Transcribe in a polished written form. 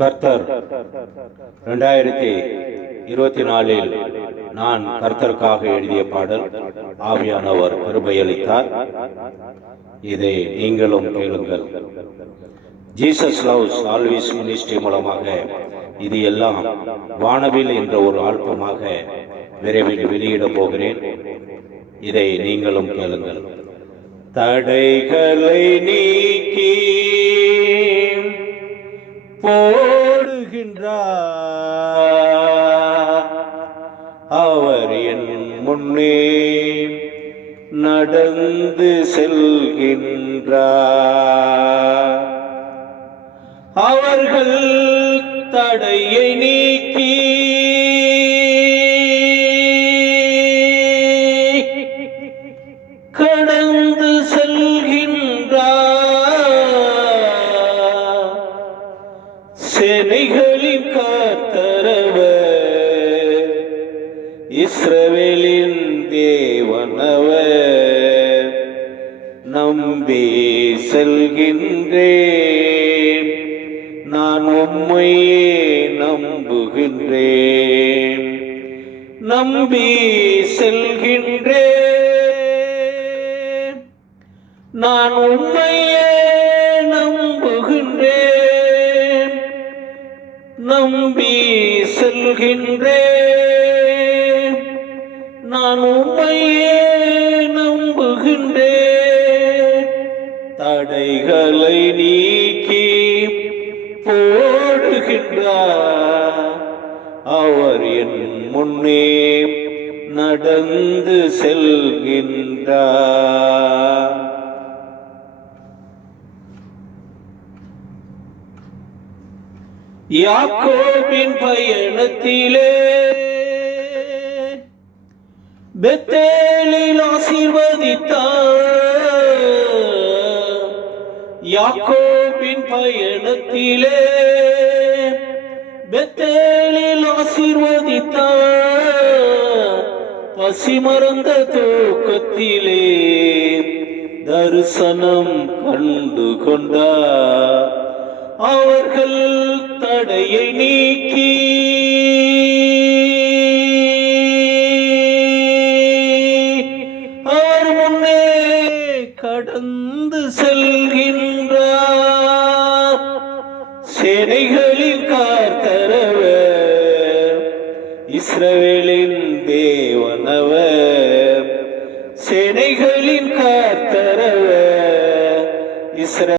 கர்த்தர் 2024 நான் கர்த்தருக்காக எழுதிய பாடல் ஆவியானவர் கிருபையளித்தார். இதை நீங்களும் கேளுங்கள். ஜீசஸ் லவ்ஸ் ஆல்வேஸ் மினிஸ்ட்ரி மூலமாக இது எல்லாம் வானவில் என்ற ஒரு ஆல்பமாக விரைவில் வெளியிட போகிறேன். இதை நீங்களும் கேளுங்கள். தடைகளை நீக்கி போடுகின்றார், அவர் என் முன்னே நடந்து செல்கின்றார். அவர்கள் தடையை நீக்கி கடந்து செல்கின்றார். சேனைகளின் கர்த்தரவர், இஸ்ரவேலின் தேவனவர். நம்பி செல்கின்றேன், நான் உம்மையே நம்புகின்றேன். நம்பி செல்கின்றேன், நான் உம்மையே நம்புகின்றேன். நம்பி செல்கின்றேன், நான் உம்மையே நம்புகின்றேன். தடைகளை நீக்கி போடுகின்றார், அவர் என் முன்னே நடந்து செல்கின்றார். யாக்கோபின் பயணத்திலே பெத்தேலில் ஆசீர்வதித்தார். யாக்கோபின் பயணத்திலே பெத்தேலில் ஆசீர்வதித்தார். பசி மறந்த தூக்கத்திலே தரிசனம் கண்டு கொண்டார். அவர்கள் தடையை நீக்கி அவர் முன்னே கடந்து செல்கின்றார். சேனைகள்